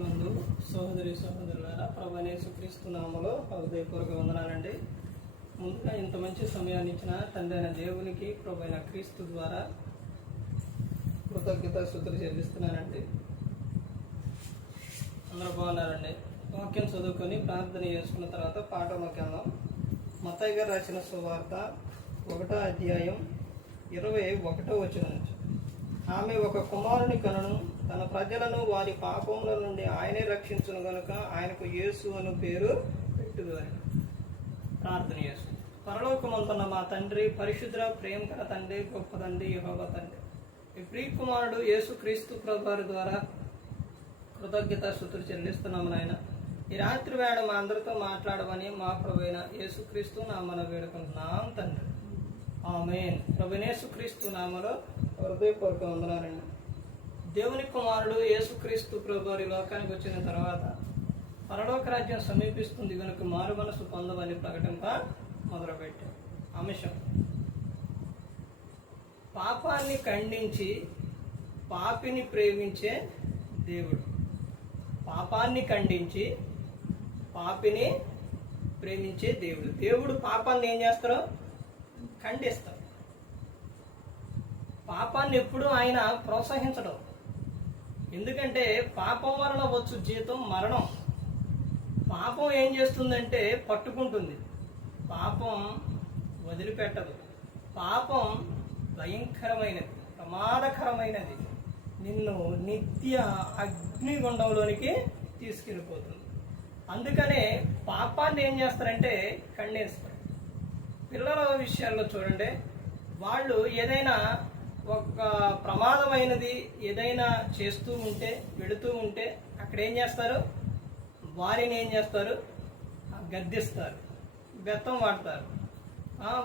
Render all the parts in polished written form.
నందు సహోదరి సహోదరులారా, ప్రభువైన యేసుక్రీస్తు నామములో హృదయపూర్వక వందనాలండి. ముందుగా ఇంత మంచి సమయాన్ని ఇచ్చిన తండ్రి అయిన దేవునికి ప్రభువైన క్రీస్తు ద్వారా కృతజ్ఞత స్తుతులు చెల్లిస్తున్నానండి. అందరూ బాగున్నారండి. వాక్యం చదువుకొని ప్రార్థన చేసుకున్న తర్వాత పాఠంలోకి వెళ్దాం. మత్తయి గారు రాసిన సువార్త 1వ అధ్యాయం 21వ వచనం నుంచి. ఆమె ఒక కుమారుని కనును, తన ప్రజలను వారి పాపముల నుండి ఆయనే రక్షించును గనుక ఆయనకు యేసు అను పేరు పెట్టుదు అని ప్రార్థన చేస్తుంది. పరలోకమంతున్న మా తండ్రి, పరిశుద్ధ ప్రేమ గల తండ్రి, గొప్ప తండ్రి, యెహోవా తండ్రి, ఈ ప్రియ కుమారుడు యేసు క్రీస్తు ప్రభువారి ద్వారా కృతజ్ఞత స్తుతులు చెల్లిస్తున్నాము నాయన. ఈ రాత్రి వేళ మా అందరితో మాట్లాడమని మా ప్రభువైన యేసుక్రీస్తు నామమున వేడుకుంటున్నాం తండ్రి. ఆమేన్. ప్రభువైన యేసుక్రీస్తు నామములో హృదయపూర్వక వందనాలండి. దేవుని కుమారుడు యేసుక్రీస్తు ప్రభువారి లోకానికి వచ్చిన తర్వాత పరలోక రాజ్యం సమీపిస్తుంది కనుక మారు మనసు పొందమని ప్రకటింప మొదలుపెట్టాం. అంశం: పాపాన్ని ఖండించి పాపిని ప్రేమించే దేవుడు. పాపాన్ని ఖండించి పాపిని ప్రేమించే దేవుడు. దేవుడు పాపాన్ని ఏం చేస్తారో ఖండిస్తారు. పాపాన్ని ఎప్పుడూ ఆయన ప్రోత్సహించడం. ఎందుకంటే పాపం వలన వచ్చు జీతం మరణం. పాపం ఏం చేస్తుందంటే పట్టుకుంటుంది, పాపం వదిలిపెట్టదు. పాపం భయంకరమైనది, ప్రమాదకరమైనది. నిన్ను నిత్య అగ్నిగుండంలోనికి తీసుకెళ్ళిపోతుంది. అందుకనే పాపాన్ని ఏం చేస్తారంటే ఖండిస్తారు. పిల్లల విషయాల్లో చూడండి, వాళ్ళు ఏదైనా ఒక ప్రమాదమైనది ఏదైనా చేస్తూ ఉంటే, వెళుతూ ఉంటే అక్కడ ఏం చేస్తారు? వారిని ఏం చేస్తారు? గద్దిస్తారు, బెత్తం వాడతారు,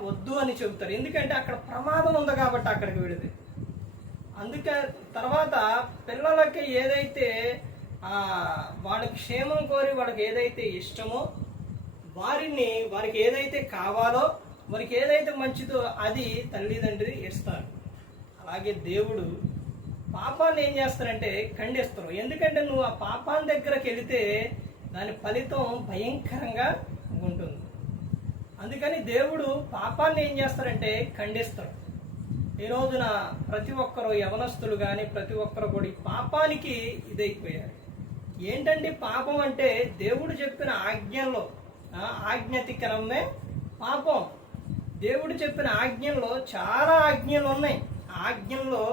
వద్దు అని చెబుతారు. ఎందుకంటే అక్కడ ప్రమాదం ఉంది కాబట్టి అక్కడికి వెళితే. అందుకే తర్వాత పిల్లలకి ఏదైతే వాళ్ళకి క్షేమం కోరి వాళ్ళకి ఏదైతే ఇష్టమో వారికి ఏదైతే కావాలో, వారికి ఏదైతే మంచిదో అది తల్లిదండ్రి ఇస్తారు. అలాగే దేవుడు పాపాన్ని ఏం చేస్తారంటే ఖండిస్తారు. ఎందుకంటే నువ్వు ఆ పాపాన్ని దగ్గరకు వెళితే దాని ఫలితం భయంకరంగా ఉంటుంది. అందుకని దేవుడు పాపాన్ని ఏం చేస్తారంటే ఖండిస్తారు. ఈ రోజున ప్రతి ఒక్కరు, యవనస్తులు కానీ ప్రతి ఒక్కరు కూడా ఈ పాపానికి ఇదైపోయారు. ఏంటంటే పాపం అంటే దేవుడు చెప్పిన ఆజ్ఞల్లో ఆజ్ఞాతిక్రమే పాపం. దేవుడు చెప్పిన ఆజ్ఞల్లో చాలా ఆజ్ఞలు ఉన్నాయి. ఆజ్ఞల్లో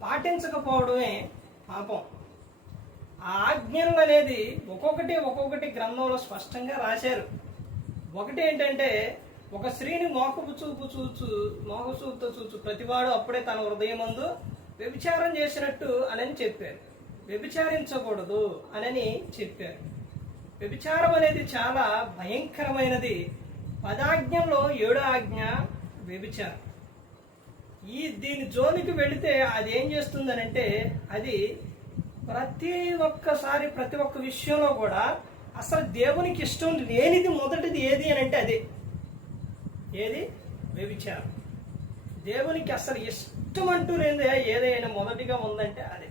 పాటించకపోవడమే పాపం. ఆ ఆజ్ఞలు అనేది ఒక్కొక్కటి గ్రంథంలో స్పష్టంగా రాశారు. ఒకటి ఏంటంటే, ఒక స్త్రీని మోకపు చూపుతో చూచు ప్రతివాడు అప్పుడే తన హృదయమందు వ్యభిచారం చేసినట్టు అని చెప్పారు. వ్యభిచారించకూడదు అని చెప్పారు. వ్యభిచారం అనేది చాలా భయంకరమైనది. 10 ఆజ్ఞల్లో 7వ ఆజ్ఞ వ్యభిచారం. దీని జోలికి వెళితే అది ఏం చేస్తుందనంటే, అది ప్రతి ఒక్క విషయంలో కూడా అసలు దేవునికి ఇష్టం లేనిది మొదటిది ఏది అని అంటే అదే. ఏది? వ్యభిచారం. దేవునికి అసలు ఇష్టం అంటూ లేదే ఏదైనా మొదటిగా ఉందంటే అదే.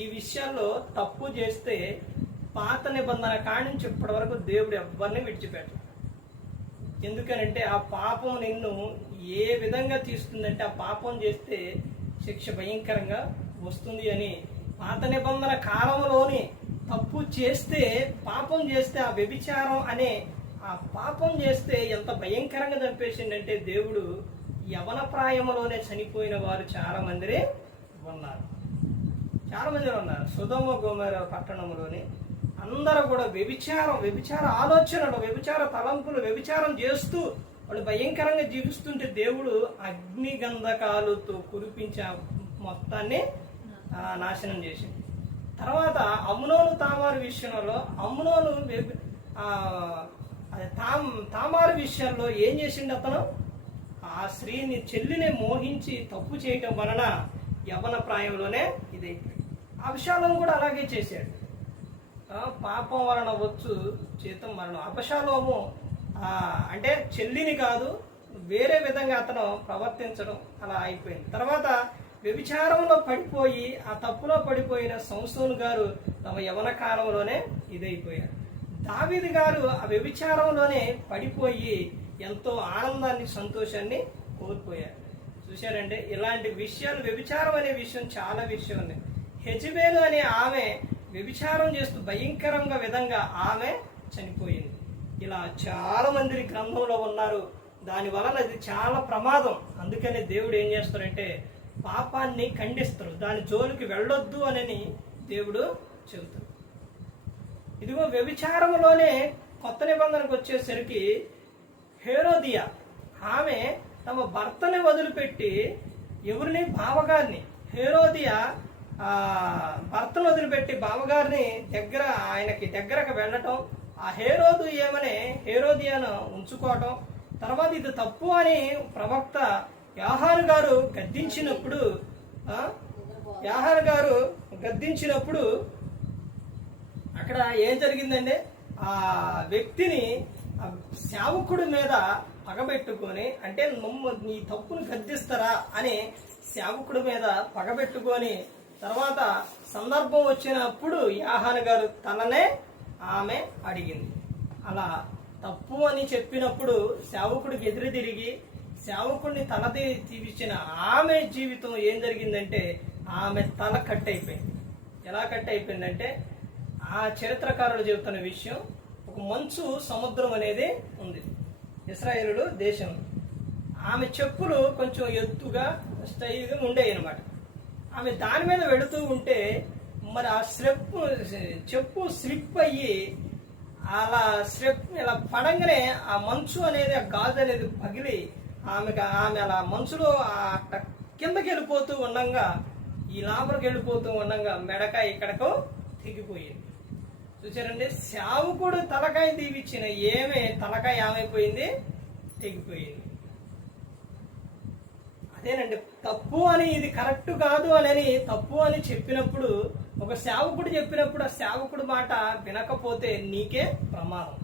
ఈ విషయాల్లో తప్పు చేస్తే పాత నిబంధన కాడి నుంచి ఇప్పటి వరకు దేవుడు ఎవ్వరిని విడిచిపెట్టడు. ఎందుకనంటే ఆ పాపం నిన్ను ఏ విధంగా తీస్తుందంటే, ఆ పాపం చేస్తే శిక్ష భయంకరంగా వస్తుంది అని పాత నిబంధన కాలంలోని తప్పు చేస్తే, పాపం చేస్తే, ఆ వ్యభిచారం అనే ఆ పాపం చేస్తే ఎంత భయంకరంగా చంపేసిందంటే దేవుడు యవన ప్రాయంలోనే చనిపోయిన వారు చాలా మంది ఉన్నారు. సొదొమ గొమొర పట్టణంలోని అందరూ కూడా వ్యభిచార ఆలోచనలు, వ్యభిచార తలంపులు, వ్యభిచారం చేస్తూ వాళ్ళు భయంకరంగా జీవిస్తుంటే దేవుడు అగ్నిగంధకాలతో కురిపించే మొత్తాన్ని నాశనం చేసింది. తర్వాత అమ్నోను తామారు విషయంలో తామారు విషయంలో ఏం చేసిండు? అతను ఆ స్త్రీని, చెల్లిని మోహించి తప్పు చేయటం వలన యవ్వన ప్రాయంలోనే ఇదైపోయింది. ఆ విషయాలను కూడా అలాగే చేశాడు. పాపం వలన వచ్చు జీతం మరణం. అపశాలోము అంటే చెల్లిని కాదు, వేరే విధంగా అతను ప్రవర్తించడం అలా అయిపోయింది. తర్వాత వ్యభిచారంలో పడిపోయి ఆ తప్పులో పడిపోయిన సంసోను గారు తమ యవన కాలంలోనే ఇదైపోయారు. దావీదు గారు ఆ వ్యభిచారంలోనే పడిపోయి ఎంతో ఆనందాన్ని సంతోషాన్ని కోల్పోయారు. చూశారంటే ఇలాంటి విషయాలు, వ్యభిచారం అనే విషయం చాలా విషయం ఉంది. యెజబెలు అనే ఆమె వ్యభిచారం చేస్తూ భయంకరంగా విధంగా ఆమె చనిపోయింది. ఇలా చాలా మంది గ్రంథంలో ఉన్నారు. దాని వలన అది చాలా ప్రమాదం. అందుకనే దేవుడు ఏం చేస్తారంటే పాపాన్ని ఖండిస్తారు, దాని జోలికి వెళ్ళొద్దు అని దేవుడు చెబుతాడు. ఇదిగో వ్యభిచారంలోనే కొత్త నిబంధనకు వచ్చేసరికి హేరోదియా ఆమె తమ భర్తని వదిలిపెట్టి ఎవరిని, బావగారిని, హేరోదియా భర్తను వదిలిపెట్టి బావగారిని ఆయనకి దగ్గరకు వెళ్ళటం, ఆ హేరోదు ఏమని హేరోదియాను ఉంచుకోవటం, తర్వాత ఇది తప్పు అని ప్రవక్త యాహాను గారు గద్దించినప్పుడు అక్కడ ఏం జరిగిందంటే ఆ వ్యక్తిని సేవకుడి మీద పగబెట్టుకొని, అంటే నీ తప్పును గద్దిస్తారా అని సేవకుడి మీద పగబెట్టుకొని, తర్వాత సందర్భం వచ్చినప్పుడు యాహాను గారు తననే ఆమె అడిగింది. అలా తప్పు అని చెప్పినప్పుడు సేవకుడికి ఎదురు తిరిగి సేవకుడిని తలది తీపిచ్చిన ఆమె జీవితం ఏం జరిగిందంటే ఆమె తల కట్ అయిపోయింది. ఎలా కట్ అయిపోయిందంటే ఆ చరిత్రకారులు చెబుతున్న విషయం, ఒక మంచు సముద్రం అనేది ఉంది ఇశ్రాయేలు దేశం. ఆమె చెప్పులు కొంచెం ఎత్తుగా స్టైల్గా ఉండేవి అనమాట. ఆమె దాని మీద వెళుతూ ఉంటే మరి ఆ చెప్పు స్లిప్ అయ్యి అలా ఇలా పడంగానే ఆ మంచు అనేది, ఆ గాజు అనేది పగిలి ఆమె అలా మంచులో కిందకి వెళ్ళిపోతూ ఉండగా, ఈ లోపలికి వెళ్ళిపోతూ ఉండగా మెడకాయ ఇక్కడకు తెగిపోయింది. చూసారండి, సేవకుడు తలకాయ దీవిచ్చిన తలకాయ ఏమైపోయింది, తెగిపోయింది. అదేనండి తప్పు అని, ఇది కరెక్ట్ కాదు అని తప్పు అని చెప్పినప్పుడు, ఒక సేవకుడు చెప్పినప్పుడు ఆ సేవకుడు మాట వినకపోతే నీకే ప్రమాదం,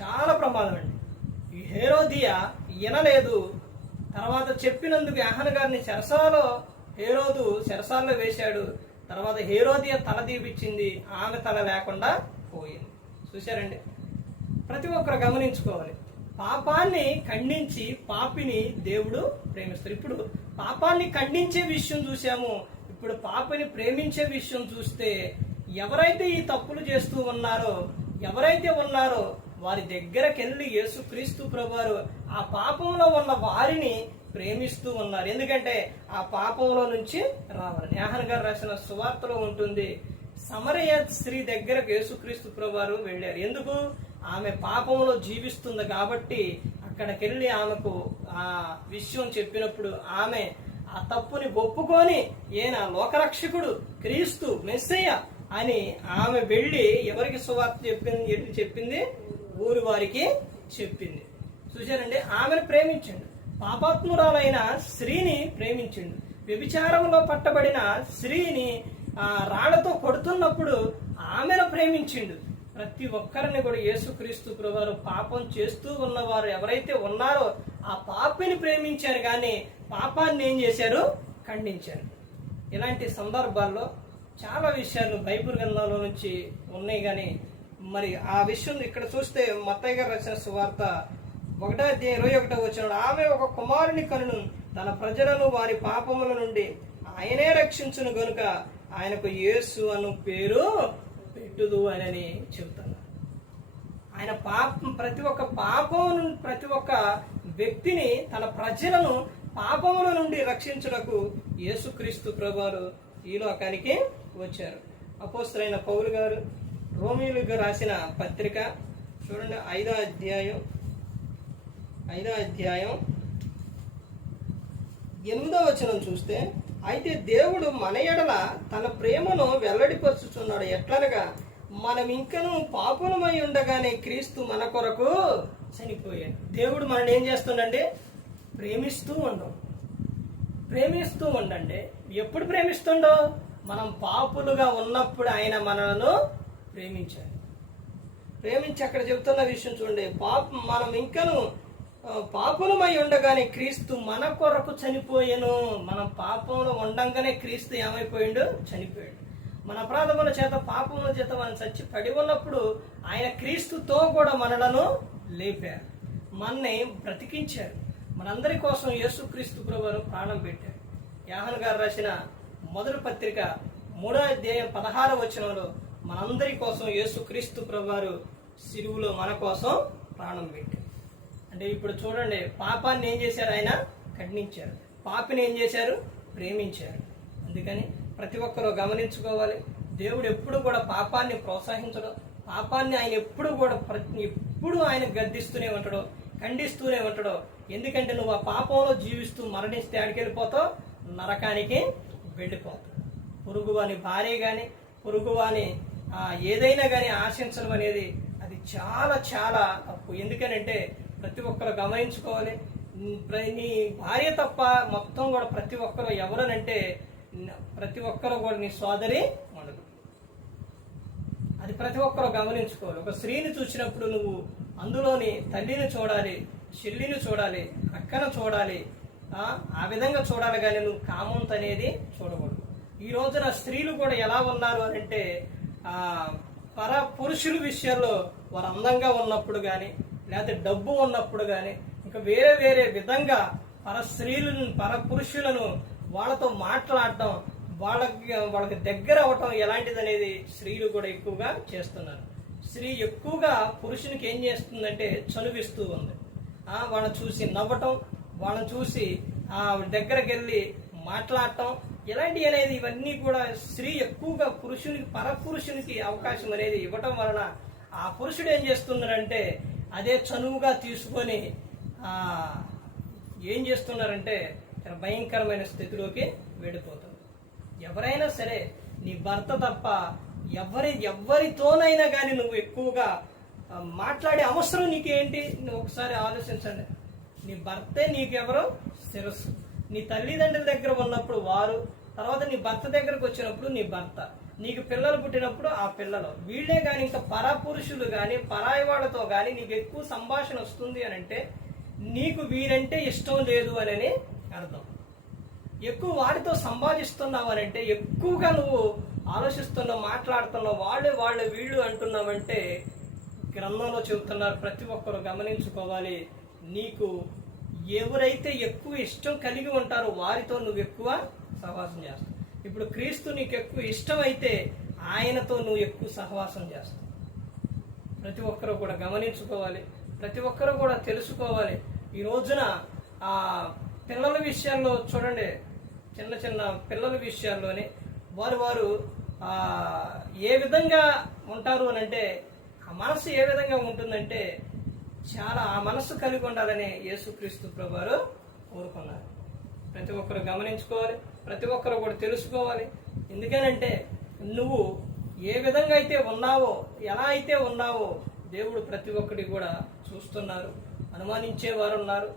చాలా ప్రమాదం అండి. ఈ హేరోదియా వినలేదు. తర్వాత చెప్పినందుకు యాహాను గారిని హేరోదు చెరసాలలో వేశాడు. తర్వాత హేరోదియా తల దీపించింది, ఆమె తల లేకుండా పోయింది. చూశారండి, ప్రతి ఒక్కరు గమనించుకోవాలి. పాపాన్ని ఖండించి పాపిని దేవుడు ప్రేమిస్తారు. ఇప్పుడు పాపాన్ని ఖండించే విషయం చూసాము, ఇప్పుడు పాపిని ప్రేమించే విషయం చూస్తే ఎవరైతే ఈ తప్పులు చేస్తూ ఎవరైతే ఉన్నారో వారి దగ్గరకు వెళ్ళి యేసుక్రీస్తు ప్రభువారు ఆ పాపంలో ఉన్న వారిని ప్రేమిస్తూ ఉన్నారు. ఎందుకంటే ఆ పాపంలో నుంచి రావాలి. యాహాను గారు రాసిన సువార్తలో ఉంటుంది, సమరయ స్త్రీ దగ్గరకు యేసుక్రీస్తు ప్రభువారు వెళ్ళారు. ఎందుకు? ఆమె పాపంలో జీవిస్తుంది కాబట్టి అక్కడికి వెళ్ళి ఆమెకు ఆ విషయం చెప్పినప్పుడు ఆమె ఆ తప్పుని ఒప్పుకొని ఈయన లోకరక్షకుడు క్రీస్తు మెస్సయ్య అని ఆమె వెళ్ళి ఎవరికి సువార్త చెప్పింది? ఊరి వారికి చెప్పింది. చూశారండి, ఆమెను ప్రేమించండి. పాపాత్మురాలైన స్త్రీని ప్రేమించండు. వ్యభిచారంలో పట్టబడిన స్త్రీని రాళ్లతో కొడుతున్నప్పుడు ఆమెను ప్రేమించిండు. ప్రతి ఒక్కరిని కూడా యేసుక్రీస్తు ప్రభువారు పాపం చేస్తూ ఉన్నవారు ఎవరైతే ఉన్నారో ఆ పాపిని ప్రేమించారు, కానీ పాపాన్ని ఏం చేశారు? ఖండించారు. ఇలాంటి సందర్భాల్లో చాలా విషయాలు బైబిల్ గ్రంథంలో నుంచి ఉన్నాయి. కానీ మరి ఆ విషయం ఇక్కడ చూస్తే మత్తయి గారు రాసిన సువార్త 1:21 ఆమె ఒక కుమారుని కనును, తన ప్రజలను వారి పాపముల నుండి ఆయనే రక్షించును గనుక ఆయనకు యేసు అను పేరు పెట్టుదు అని చెబుతాను. ఆయన ప్రతి ఒక్క వ్యక్తిని, తన ప్రజలను పాపముల నుండి రక్షించుటకు యేసుక్రీస్తు ప్రభువారు ఈ లోకానికి వచ్చారు. అపోస్తలుడైన పౌలు గారు రోమీయులకు రాసిన పత్రిక చూడండి, 5వ అధ్యాయం 8వ వచనం చూస్తే, అయితే దేవుడు మన ఎడల తన ప్రేమను వెల్లడిపరుచుచున్నాడు. ఎట్లనగా మనం ఇంకనూ పాపులమై ఉండగానే క్రీస్తు మన కొరకు చనిపోయాడు. దేవుడు మనల్ని ఏం చేస్తుండండి? ప్రేమిస్తూ ఉండండి. ఎప్పుడు ప్రేమిస్తుండో? మనం పాపులుగా ఉన్నప్పుడు ఆయన మనలను ప్రేమించాడు. ప్రేమించి అక్కడ చెబుతున్న విషయం చూడండి, మనం ఇంకను పాపులమై ఉండగానే క్రీస్తు మన కొరకు చనిపోయాను. మనం పాపంలో ఉండంగానే క్రీస్తు ఏమైపోయిండు? చనిపోయాడు. మన అపరాధముల చేత పాపముల చేత మనం చచ్చి పడి ఉన్నప్పుడు ఆయన క్రీస్తుతో కూడా మనలను లేపారు, మనని బ్రతికించారు. మనందరి కోసం యేసుక్రీస్తు ప్రభువు ప్రాణం పెట్టారు. యోహాను గారు రాసిన మొదటి పత్రిక 3వ అధ్యాయం 16వ వచనంలో మనందరి కోసం యేసుక్రీస్తు ప్రభువు సిలువలో మన కోసం ప్రాణం పెట్టారు. అంటే ఇప్పుడు చూడండి, పాపాన్ని ఏం చేశారు? ఆయన ఖండించారు. పాపిని ఏం చేశారు? ప్రేమించారు. అందుకని ప్రతి ఒక్కరూ గమనించుకోవాలి, దేవుడు ఎప్పుడు కూడా పాపాన్ని ప్రోత్సహించడం, పాపాన్ని ఆయన ఎప్పుడు ఆయన గద్దిస్తూనే ఉంటాడో, ఖండిస్తూనే ఉంటాడో. ఎందుకంటే నువ్వు ఆ పాపంలో జీవిస్తూ మరణిస్తే ఆడికి వెళ్ళిపోతావు, నరకానికి వెళ్ళిపోతావు. పొరుగువాని భార్య కానీ పొరుగువాని ఏదైనా కానీ ఆశించడం అనేది అది చాలా చాలా తప్పు. ఎందుకనంటే ప్రతి ఒక్కరు గమనించుకోవాలి, నీ భార్య తప్ప మొత్తం కూడా ప్రతి ఒక్కరు ఎవరనంటే ప్రతి ఒక్కరు కూడా నీ సోదరి మనకు. అది ప్రతి ఒక్కరు గమనించుకోవాలి. ఒక స్త్రీని చూసినప్పుడు నువ్వు అందులోని తల్లిని చూడాలి, చెల్లిని చూడాలి, అక్కను చూడాలి, ఆ విధంగా చూడాలి. కానీ నువ్వు కామంత అనేది చూడకూడదు. ఈ రోజున స్త్రీలు కూడా ఎలా ఉన్నారు అని అంటే పర పురుషుల విషయాల్లో వారు అందంగా ఉన్నప్పుడు కానీ లేకపోతే డబ్బు ఉన్నప్పుడు కానీ ఇంకా వేరే వేరే విధంగా పర పురుషులను వాళ్ళతో మాట్లాడటం, వాళ్ళకి దగ్గర అవటం ఎలాంటిది అనేది స్త్రీలు కూడా ఎక్కువగా చేస్తున్నారు. స్త్రీ ఎక్కువగా పురుషునికి ఏం చేస్తుందంటే చనువిస్తూ ఉంది. వాళ్ళని చూసి నవ్వటం, వాళ్ళని చూసి దగ్గరికి వెళ్ళి మాట్లాడటం, ఇలాంటివి అనేది ఇవన్నీ కూడా స్త్రీ ఎక్కువగా పరపురుషునికి అవకాశం అనేది ఇవ్వటం వలన ఆ పురుషుడు ఏం చేస్తున్నారంటే అదే చనువుగా తీసుకొని ఏం చేస్తున్నారంటే భయంకరమైన స్థితిలోకి వెళ్ళిపోతుంది. ఎవరైనా సరే నీ భర్త తప్ప ఎవరితోనైనా కానీ నువ్వు ఎక్కువగా మాట్లాడే అవసరం నీకేంటి? నువ్వు ఒకసారి ఆలోచించండి. నీ భర్తే నీకెవరో శిరస్సు. నీ తల్లిదండ్రుల దగ్గర ఉన్నప్పుడు వారు, తర్వాత నీ భర్త దగ్గరకు వచ్చినప్పుడు నీ భర్త, నీకు పిల్లలు పుట్టినప్పుడు ఆ పిల్లలు, వీళ్ళే కానీ ఇంకా పరపురుషులు కానీ పరాయి వాళ్ళతో కానీ నీకు ఎక్కువ సంభాషణ వస్తుంది అని అంటే నీకు వీరంటే ఇష్టం లేదు అని అర్థం. ఎక్కువ వాడితో సంభాషిస్తున్నావు అని అంటే ఎక్కువగా నువ్వు ఆలోచిస్తున్నావు, మాట్లాడుతున్నావు, వాళ్ళే వీళ్ళు అంటున్నావంటే గ్రంథంలో చెబుతున్నారు. ప్రతి ఒక్కరు గమనించుకోవాలి, నీకు ఎవరైతే ఎక్కువ ఇష్టం కలిగి ఉంటారో వారితో నువ్వు ఎక్కువ సహవాసం చేస్తావు. ఇప్పుడు క్రీస్తు నీకు ఎక్కువ ఇష్టం అయితే ఆయనతో నువ్వు ఎక్కువ సహవాసం చేస్తావు. ప్రతి ఒక్కరూ కూడా గమనించుకోవాలి, ప్రతి ఒక్కరూ కూడా తెలుసుకోవాలి. ఈ రోజున పిల్లల విషయాల్లో చూడండి, చిన్న చిన్న పిల్లల విషయాల్లోనే వారు ఏ విధంగా ఉంటారు అని అంటే ఆ మనసు ఏ విధంగా ఉంటుందంటే చాలా ఆ మనస్సు కలిగి ఉండాలని యేసుక్రీస్తు ప్రభువారు కోరుకున్నారు. ప్రతి ఒక్కరు గమనించుకోవాలి, ప్రతి ఒక్కరు కూడా తెలుసుకోవాలి. ఎందుకనంటే నువ్వు ఏ విధంగా అయితే ఉన్నావో, ఎలా అయితే ఉన్నావో దేవుడు ప్రతి ఒక్కటి కూడా చూస్తున్నారు. అనుమానించేవారు ఉన్నారు,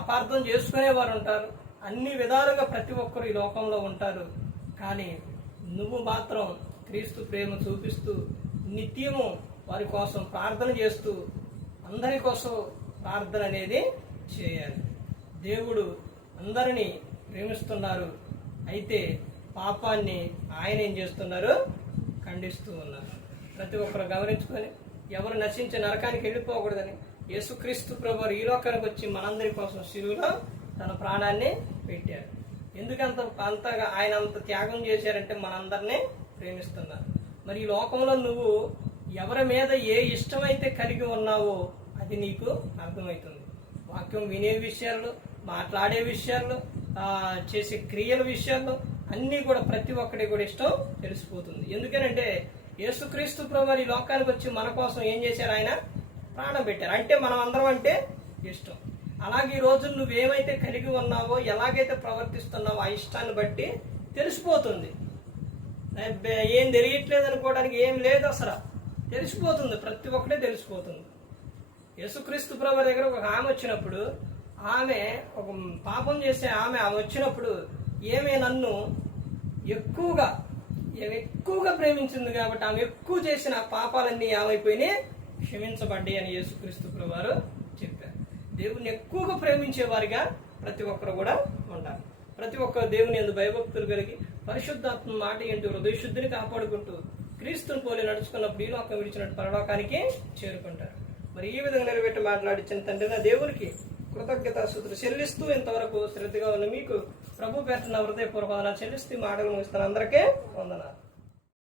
అపార్థం చేసుకునేవారు ఉంటారు, అన్ని విధాలుగా ప్రతి ఒక్కరు ఈ లోకంలో ఉంటారు. కానీ నువ్వు మాత్రం క్రీస్తు ప్రేమ చూపిస్తూ నిత్యము వారి కోసం ప్రార్థన చేస్తూ అందరి కోసం ప్రార్థన అనేది చేయాలి. దేవుడు అందరినీ ప్రేమిస్తున్నారు, అయితే పాపాన్ని ఆయన ఏం చేస్తున్నారు? ఖండిస్తూ ఉన్నారు. ప్రతి ఒక్కరు గమనించుకొని ఎవరు నశించే నరకానికి వెళ్ళిపోకూడదని యేసుక్రీస్తు ప్రభువు ఈ లోకానికి వచ్చి మనందరి కోసం శిలువలో తన ప్రాణాన్ని పెట్టారు. అంతగా ఆయన అంత త్యాగం చేశారంటే మనందరినీ ప్రేమిస్తున్నారు. మరి ఈ లోకంలో నువ్వు ఎవరి మీద ఏ ఇష్టమైతే కలిగి ఉన్నావో అది నీకు అర్థమవుతుంది. వాక్యం వినే విషయాల్లో, మాట్లాడే విషయాల్లో, చేసే క్రియల విషయాల్లో అన్నీ కూడా ప్రతి ఒక్కటి కూడా ఇష్టం తెలిసిపోతుంది. ఎందుకనంటే యేసుక్రీస్తు ప్రభువు ఈ లోకానికి వచ్చి మన కోసం ఏం చేశారు? ఆయన ప్రాణం పెట్టారు. అంటే మనం అందరం అంటే ఇష్టం. అలాగే ఈ రోజు నువ్వేమైతే కలిగి ఉన్నావో, ఎలాగైతే ప్రవర్తిస్తున్నావో ఆ ఇష్టాన్ని బట్టి తెలిసిపోతుంది. ఏం తెలియట్లేదు అనుకోవడానికి ఏం లేదు, అసలు తెలిసిపోతుంది, ప్రతి ఒక్కటే తెలిసిపోతుంది. యేసుక్రీస్తు ప్రభువు దగ్గర ఒక ఆమె వచ్చినప్పుడు, ఆమె ఒక పాపం చేసే ఆమె వచ్చినప్పుడు ఏమే నన్ను ఎక్కువగా ప్రేమించింది కాబట్టి ఆమె ఎక్కువ చేసిన పాపాలన్నీ ఏమైపోయినాయి? క్షమించబడ్డాయి అని యేసుక్రీస్తు ప్రభువు చెప్పారు. దేవుని ఎక్కువగా ప్రేమించే వారిగా ప్రతి ఒక్కరు కూడా ఉండాలి. ప్రతి ఒక్కరు దేవుని యందు భయభక్తులు కలిగి పరిశుద్ధాత్మ మాట ఏంటి హృదయ శుద్ధిని కాపాడుకుంటూ క్రీస్తుని పోలి నడుచుకున్నప్పుడు ఈ లోకం విడిచినట్టు పరలోకానికి చేరుకుంటారు. మరి ఈ విధంగా నిలబెట్టి మాట్లాడించిన తండ్రి నా దేవునికి కృతజ్ఞతాస్తుతులు చెల్లిస్తూ ఇంతవరకు శ్రద్ధగా ఉన్న మీకు ప్రభు పేరున హృదయపూర్వక వందనాలు చెల్లిస్తూ మాటలు ముగిస్తాను. అందరికీ వందనాలు.